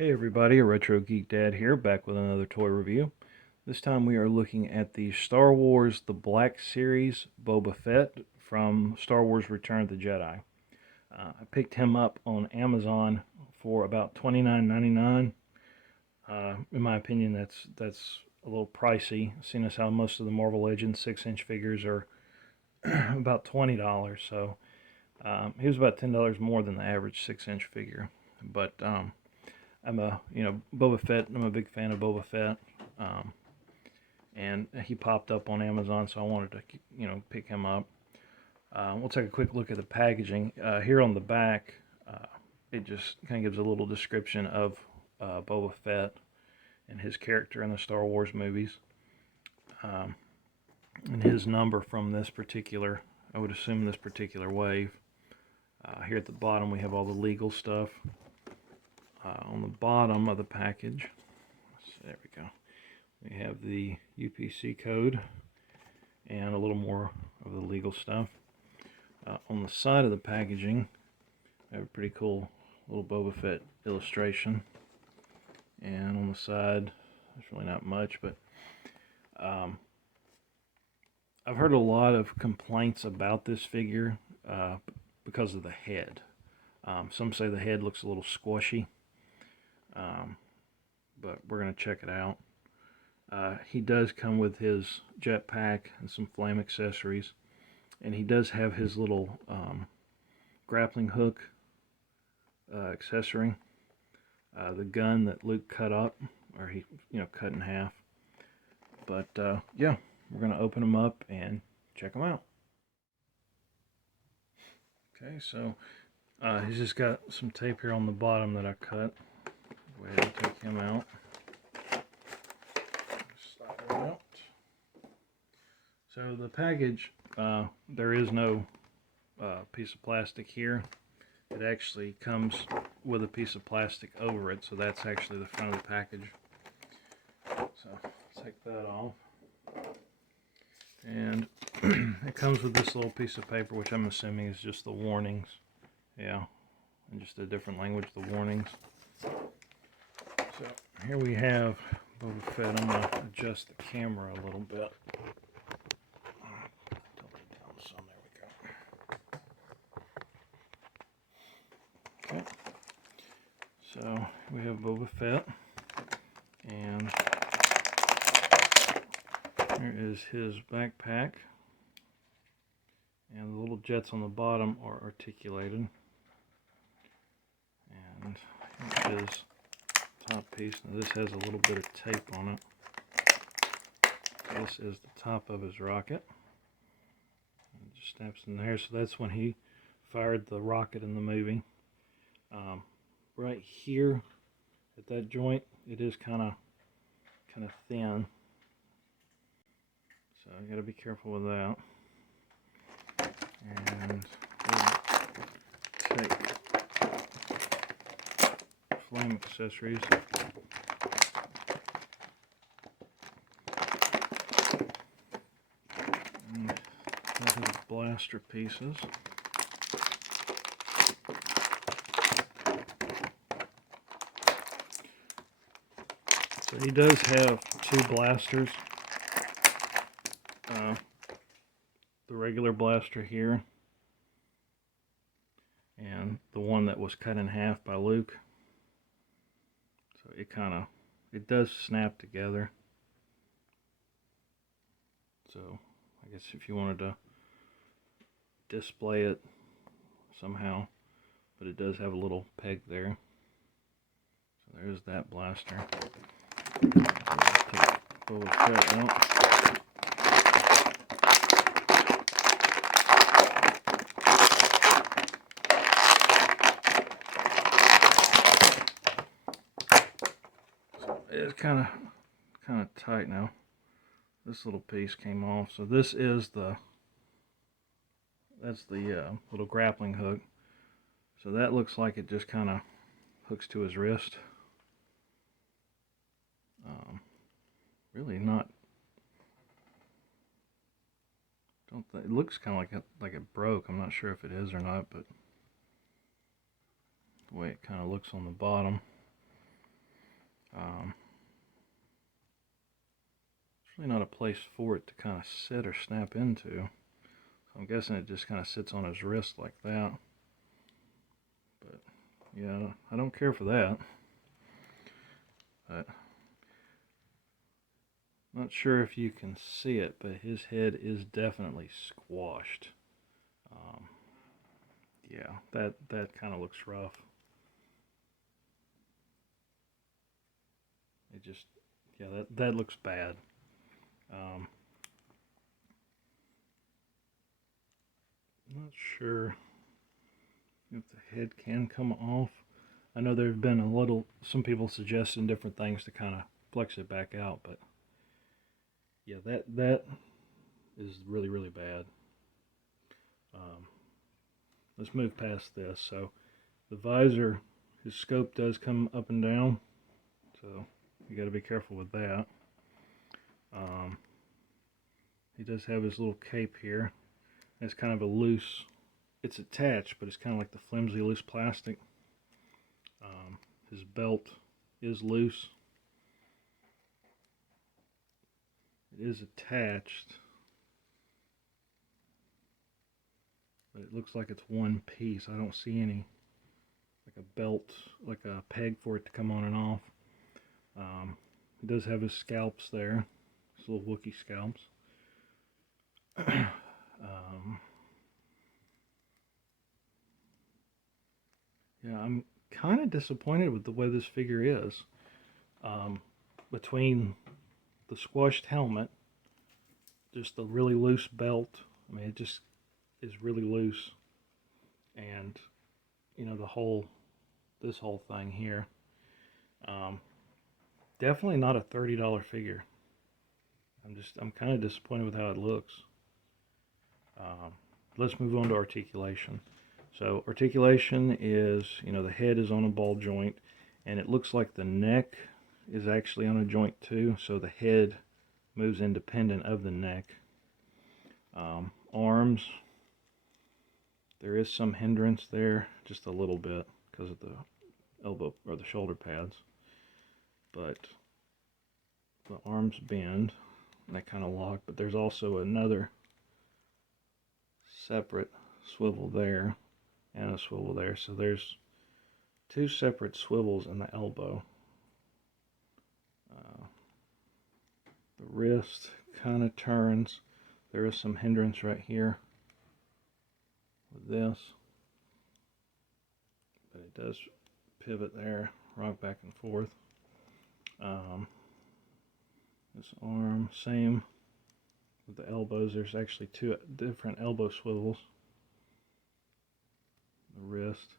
Hey everybody, a Retro Geek Dad here, back with another toy review. This time we are looking at the Star Wars The Black Series Boba Fett from Star Wars Return of the Jedi. I picked him up on Amazon for about $29.99. In my opinion, that's a little pricey, seeing as how most of the Marvel Legends 6-inch figures are about $20. So he was about $10 more than the average 6-inch figure. But I'm Boba Fett. I'm a big fan of Boba Fett, and he popped up on Amazon, so I wanted to, pick him up. We'll take a quick look at the packaging. Here on the back, it just kind of gives a little description of Boba Fett and his character in the Star Wars movies, and his number from this particular, I would assume this particular wave. Here at the bottom, we have all the legal stuff. On the bottom of the package, there we go, we have the UPC code and a little more of the legal stuff. On the side of the packaging, I have a pretty cool little Boba Fett illustration, and on the side, there's really not much, but I've heard a lot of complaints about this figure because of the head. Some say the head looks a little squishy. But we're going to check it out. He does come with his jetpack and some flame accessories, and he does have his little grappling hook accessory, the gun that Luke cut up, or he cut in half. But yeah, we're going to open him up and check him out. Okay, so he's just got some tape here on the bottom that I cut. Go ahead and take him out. Slide him out. So the package, there is no piece of plastic here. It actually comes with a piece of plastic over it, so that's actually the front of the package. So take that off. And it comes with this little piece of paper, which I'm assuming is just the warnings. Yeah, and just a different language, the warnings. So here we have Boba Fett. I'm going to adjust the camera a little bit. Tilt it down some, there we go. Okay. So we have Boba Fett, and here is his backpack, and the little jets on the bottom are articulated, and here is top piece. Now this has a little bit of tape on it. This is the top of his rocket. It just snaps in there. So that's when he fired the rocket in the movie. Right here at that joint, it is kind of thin. So I got to be careful with that. And take flame accessories. And these are the blaster pieces. So he does have two blasters. The regular blaster here, and the one that was cut in half by Luke. So it does snap together. So I guess if you wanted to display it somehow, but it does have a little peg there. So there's that blaster. Take Boba Fett out. It's kind of tight now. This little piece came off, so this is that's the little grappling hook. So that looks like it just kind of hooks to his wrist. Really not. It looks kind of like it broke. I'm not sure if it is or not, but the way it kind of looks on the bottom. It's really not a place for it to kind of sit or snap into. So I'm guessing it just kind of sits on his wrist like that. But yeah, I don't care for that. But not sure if you can see it, but his head is definitely squashed. Yeah, that kind of looks rough. It just, yeah, that looks bad. Um, not sure if the head can come off. I know there have been some people suggesting different things to kind of flex it back out, but yeah, that is really, really bad. Um, let's move past this. So the visor, his scope does come up and down, so you got to be careful with that. He does have his little cape here. It's kind of a loose, it's attached, but it's kind of like the flimsy loose plastic. His belt is loose. It is attached, but it looks like it's one piece. I don't see any, like a belt, like a peg for it to come on and off. He does have his scalps there, his little Wookiee scalps. Yeah, I'm kind of disappointed with the way this figure is. Between the squashed helmet, just the really loose belt. I mean, it just is really loose, and this whole thing here. Definitely not a $30 figure. I'm kind of disappointed with how it looks. Let's move on to articulation. So articulation is, the head is on a ball joint, and it looks like the neck is actually on a joint too, so the head moves independent of the neck. Arms, there is some hindrance there, just a little bit, because of the elbow or the shoulder pads. But the arms bend, and they kind of lock, but there's also another separate swivel there and a swivel there, so there's two separate swivels in the elbow. The wrist kind of turns. There is some hindrance right here with this, but it does pivot there, rock back and forth. This arm, same with the elbows. There's actually two different elbow swivels. The wrist.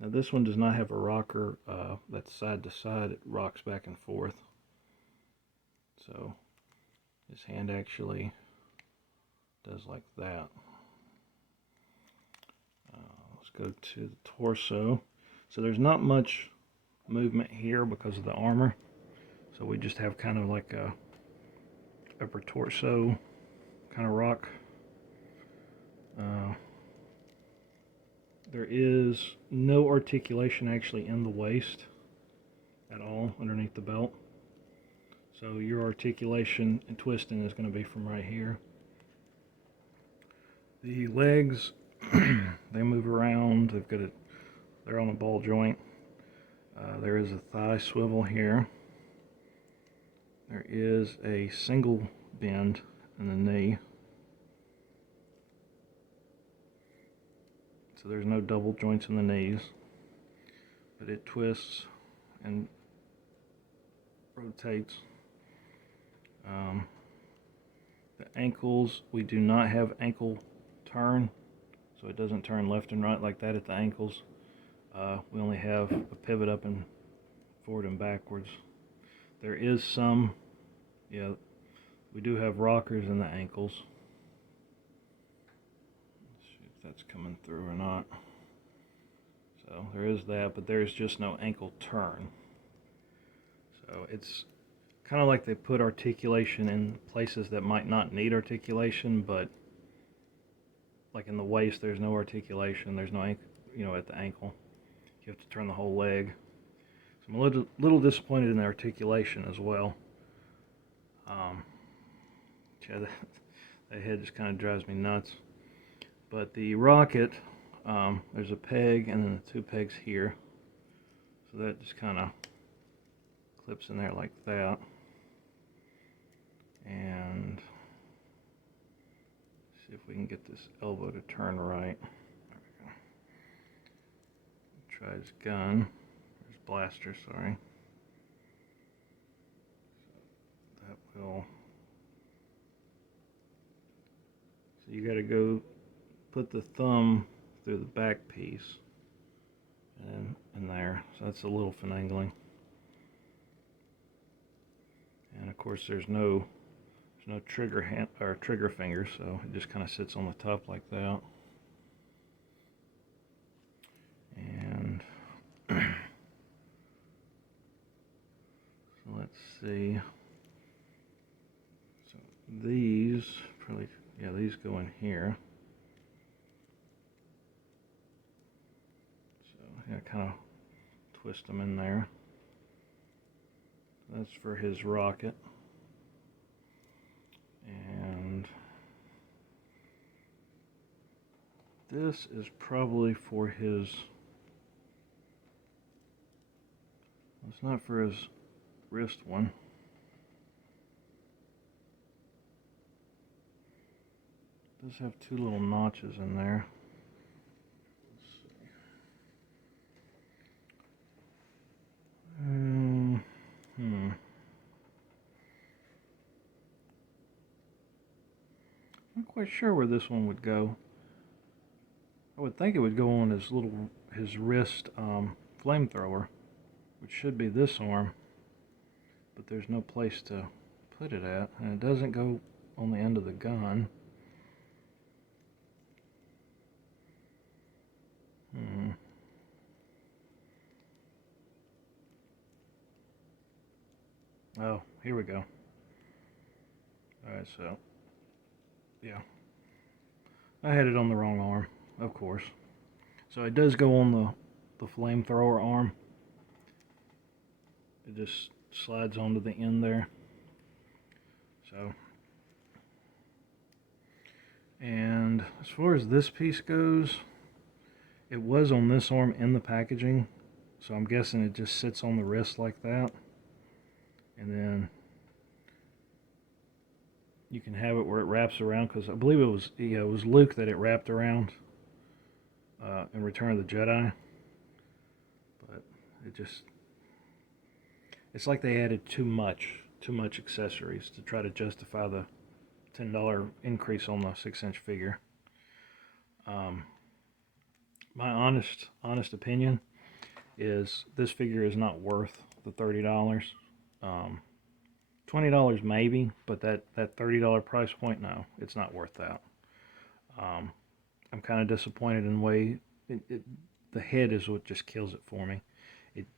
Now this one does not have a rocker that's side to side. It rocks back and forth. So his hand actually does like that. Let's go to the torso. So there's not much movement here because of the armor. So we just have kind of like a upper torso kind of rock. There is no articulation actually in the waist at all underneath the belt. So your articulation and twisting is going to be from right here. The legs, they move around. They're on a ball joint. There is a thigh swivel here. There is a single bend in the knee. So there's no double joints in the knees, but it twists and rotates. The ankles, we do not have ankle turn, so it doesn't turn left and right like that at the ankles. We only have a pivot up and forward and backwards. There is some, we do have rockers in the ankles. Let's see if that's coming through or not. So there is that, but there's just no ankle turn. So it's kind of like they put articulation in places that might not need articulation, but like in the waist, there's no articulation. There's no, at the ankle. You have to turn the whole leg. So I'm a little disappointed in the articulation as well. Yeah, that head just kind of drives me nuts. But the rocket, there's a peg and then the 2 pegs here. So that just kind of clips in there like that. And see if we can get this elbow to turn right. There we go. Try his gun. His blaster, sorry. So that will. So you got to go put the thumb through the back piece and in there. So that's a little finagling. And of course, there's no trigger hand or trigger finger, so it just kind of sits on the top like that. And so let's see. So these probably, yeah, these go in here. So yeah, kind of twist them in there. That's for his rocket. And this is probably for his, it's not for his wrist one. It does have 2 little notches in there. Let's see. Not quite sure where this one would go. I would think it would go on his wrist flamethrower, which should be this arm, but there's no place to put it at, and it doesn't go on the end of the gun. Oh, here we go. Alright, so yeah, I had it on the wrong arm, of course. So it does go on the flamethrower arm. It just slides onto the end there. So, and as far as this piece goes, it was on this arm in the packaging, so I'm guessing it just sits on the wrist like that. And then you can have it where it wraps around, because I believe it was, yeah, it was Luke that it wrapped around in Return of the Jedi. But it just, it's like they added too much accessories to try to justify the $10 increase on the 6-inch figure. My honest opinion is this figure is not worth the $30. $20 maybe, but that $30 price point, no, it's not worth that. I'm kind of disappointed in the way the head is what just kills it for me.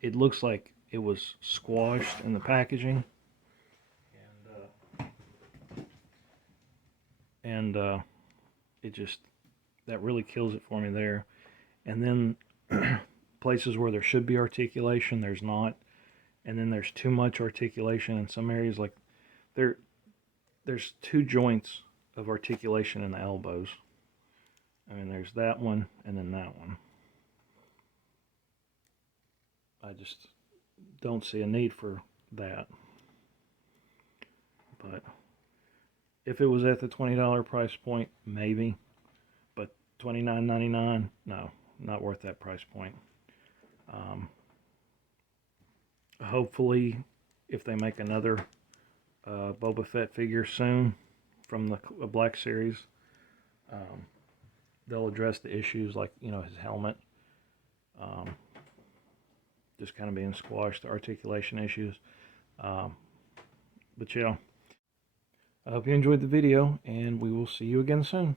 It looks like it was squashed in the packaging, and it just, that really kills it for me there. And then places where there should be articulation, there's not. And then there's too much articulation in some areas. Like there's 2 joints of articulation in the elbows. I mean, there's that one and then that one. I just don't see a need for that. But if it was at the $20 price point, maybe. But $29.99, no, not worth that price point. Hopefully, if they make another Boba Fett figure soon from the Black Series, they'll address the issues like, you know, his helmet just kind of being squashed, the articulation issues. But yeah, I hope you enjoyed the video, and we will see you again soon.